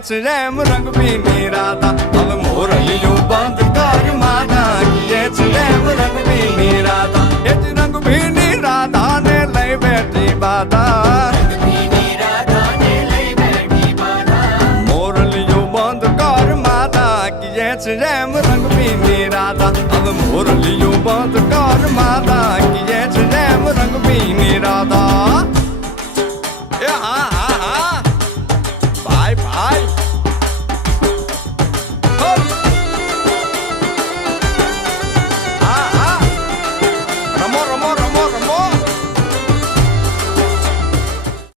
છે જેમ રંગ પીની રાધા હવે મોરલીયું બંધ કર માતા કીએ છે જેમ રંગ પીની રાધા એ જ રંગ પીની રાધા ને લઈ બેઠી બાધા મોરલીયું બંધ કર માતા કીએ છે જેમ રંગ પીની રાધા હવે મોરલીયું બંધ કર માતા કીએ છે જેમ રંગ પીની રાધા